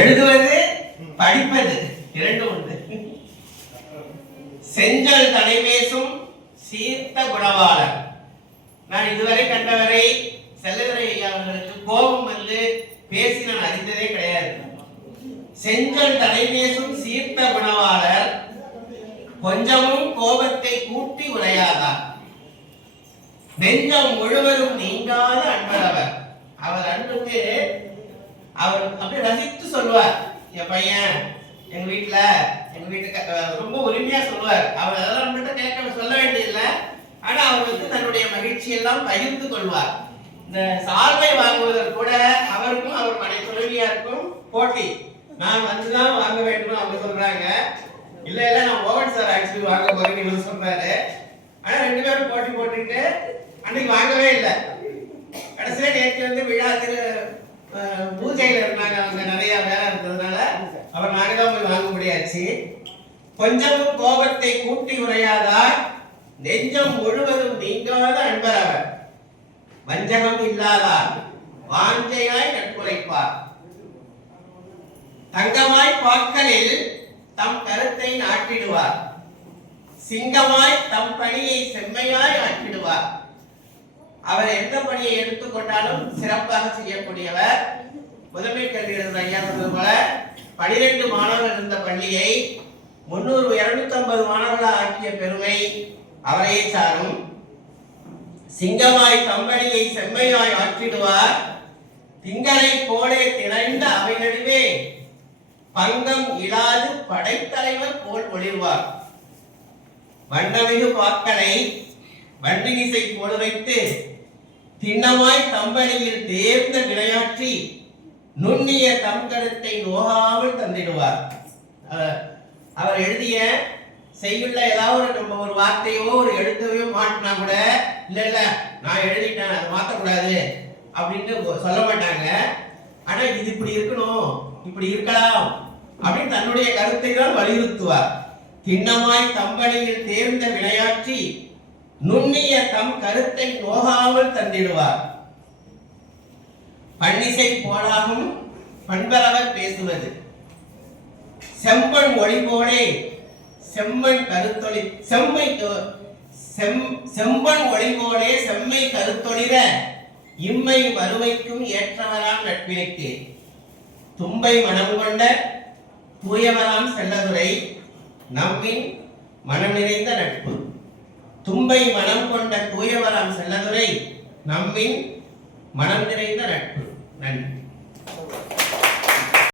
எழுதுவது படிப்பது இரண்டு உண்டு. செஞ்சல் தலைமேசும் சீர்த்த குணவாளர். நான் இதுவரை கண்டவரை செல்லதுரை ஐயா அவர்களுக்கு கோபம் வந்து பேசி நான் அறிந்ததே கிடையாது. செஞ்சல் தலைமேசும் சீர்த்த குணவாளர் கொஞ்சமும் கோபத்தை கூட்டி உரையாதார். நெஞ்சம் முழுவதும் நீங்காத அன்பரவர். அவர் அன்புக்கு அவர் அப்படியே ரசித்து சொல்லுவார். என் பையன் எங்க வீட்டுக்கு ரொம்ப உரிமையா சொல்லுவார். அவர் அதெல்லாம் நம்மகிட்ட கேட்க சொல்ல வேண்டியதில்லை. ஆனா அவருக்கு தன்னுடைய மகிழ்ச்சி எல்லாம் பகிர்ந்து கொள்வார். இந்த சால்வை வாங்குவதற்கு கூட அவருக்கும் அவர் மனை துணைவியாருக்கும் போட்டி. நான் வந்துதான் வாங்க வேண்டும் அவங்க சொல்றாங்க. இல்ல நான் மோகன் சார் ஆக்சுவலி வாங்க போறேன்னு இவர் சொல்றாரு. ஆனா ரெண்டு பேரும் போட்டி போட்டுக்கிட்டு அன்னைக்கு வாங்கவே இல்லை. கடைசியில நேற்று வந்து விழா பூஜையில இருந்தாங்க. அவங்க நிறைய வேலை இருந்ததுனால அவர் நாடுதான் போய் வாங்க முடியாச்சு. கொஞ்சமும் கோபத்தை கூட்டி உரையாதார். நெஞ்சம் முழுவதும் நீங்காத அன்பர் அவர். வஞ்சகம் இல்லாதார். வாஞ்சையாய் நட்புரைப்பார். தங்கமாய் பாக்களில் தம் கருத்தை நாட்டிடுவார். சிங்கமாய் தம் பணியை செம்மையாய் ஆற்றிடுவார். அவர் எந்த பணியை எடுத்துக்கொண்டாலும் சிறப்பாக செய்யக்கூடியவர். முதன்மை கல்வி ஐயா சொன்னது போல 12 மாணவர்கள் இருந்த பள்ளியை 300-250 மாணவர்களாக ஆக்கிய பெருமை அவரையே சாரும். சிங்கமாய் தம்பணியை செம்மையாய் ஆற்றிடுவார். திங்களை போலே திரண்ட அவை நடுவே பங்கம் இழாது படைத்தலைவர் போல் ஒளிர்வார். வண்ணமிகு பாக்களை வண்டினிசை போல் வைத்து திண்ணமாய் தம்பணியில் தேர்ந்த விளையாற்றி நுண்ணிய தம் கருத்தை நோகாமல் தந்திடுவார். அவர் எழுதிய செய்யுள்ள ஏதாவது நம்ம ஒரு வார்த்தையோ ஒரு எழுத்தையோ மாட்டினா கூட இல்ல நான் எழுதிட்டேன் அதை மாற்றக்கூடாது அப்படின்ட்டு சொல்ல மாட்டாங்க. ஆனா இது இப்படி இருக்கணும், இப்படி இருக்கலாம் அப்படின்னு தன்னுடைய கருத்தை தான் வலியுறுத்துவார். திண்ணமாய் தம்பணியில் தேர்ந்த விளையாற்றி நுண்ணிய தம் கருத்தை நோகாமல் தந்திடுவார். பன்னிசை போலாகும் பண்பரவர் பேசுவது. செம்பன் ஒளி போலே செம்மண் கருத்தொளி செம்பன் ஒளி போலே செம்மை கருத்தொளிர இம்மை வறுமைக்கும் ஏற்றவராம் நட்பினைக்கு. தும்பை மனம் கொண்ட தூயவராம் செல்லதுரை நம்மின் மனம் நிறைந்த நட்பு. தும்பை மனம் கொண்ட தூயவராம் செல்லதுரை நம்மின் மனம் நிறைந்த நட்பு. நன்றி.